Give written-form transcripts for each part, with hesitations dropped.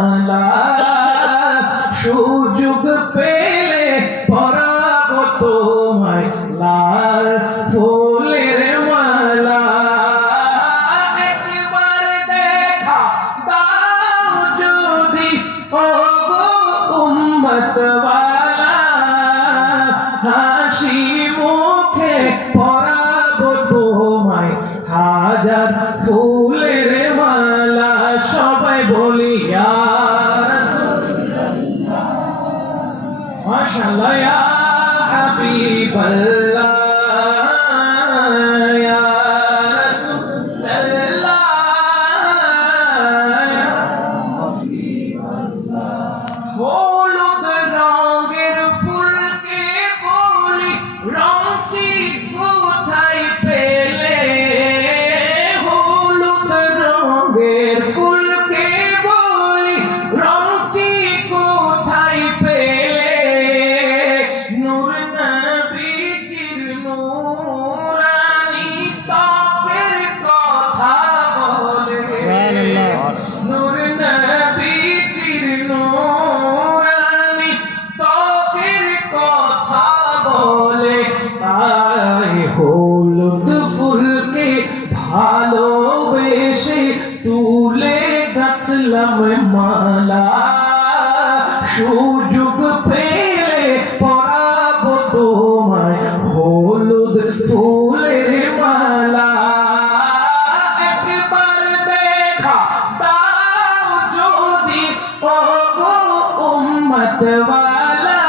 মালা সুযোগ পেলে পরাবো তোমায় লাল ফুলের মালা একবার দেখা দাও যদি ও গো উম্মত ওয়ালা হাসি মুখে পরাবো তোমায় হাজার ফুলের মালা সবাই বলি ইয়া রাসূলুল্লাহ মাশাআল্লাহ ইয়া হাবিবাল্লাহ ইয়া রাসূলুল্লাহ ইয়া হাবিবাল্লাহ হলুদ রঙের ফুলকে বলি রংটি কোথায় পেলে হলুদ রঙের ফুলকে বলি রংটি কোথায় পেলে নূর নবীজির নূরানি ত্বকের কথা বলে নূর নবীজির নূরানি ত্বকের কথা বলে তাই হলুদ ফুলকে ভালোবেসে তুলে গাছলাম মালা সুযোগ পেলে পরাবো তোমায় হলুদ ফুলের মালা একবার দেখা দাও যদি ও গো উম্মত ওয়ালা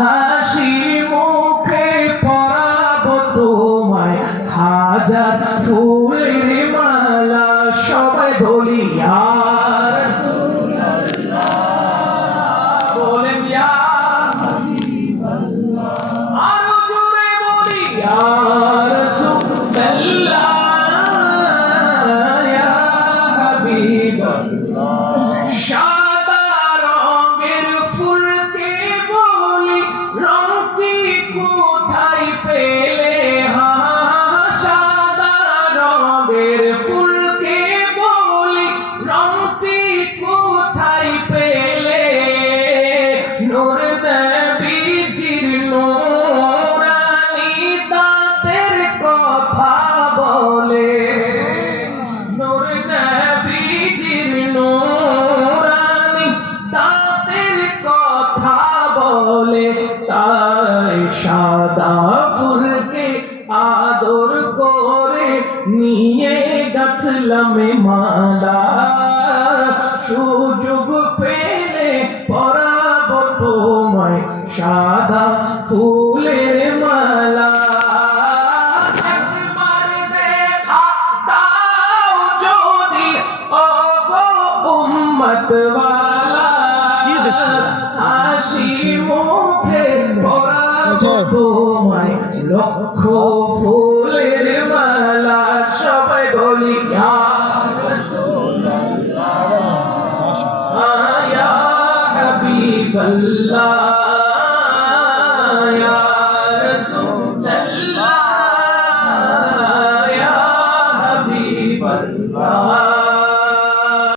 হাসি মুখে পরাবো তোমায় হাজার ফুলের মালা সবাই বলি ইয়া রাসূলুল্লাহ বলেন ইয়া হাবিবাল্লাহ আরো জোরে বলি ইয়া রাসূলুল্লাহ ইয়া হাবিবাল্লাহ সাদা রঙের ফুলকে বলি রংটি কোথায় পেলে সাদা রঙের ফুলকে বলি রংটি কোথায় পেলে নূর নবীজির নূরানি দাঁতের কথা বলে নূর নবীজির নূরানি দাঁতের কথা বলে তাই সাদা ফুলকে আদর করে নিয়ে গাছলাম মালা সুযোগ পেলে পরাবো তোমায় সাদা ফুলের মালা একবার দেখা দাও যদি ও গো উম্মত ওয়ালা হাসি মুখে পরাবো তোমায় লক্ষ ফুলের মালা সবাই বলি ইয়া রাসূলুল্লাহ ইয়া হাবিবাল্লাহ ইয়া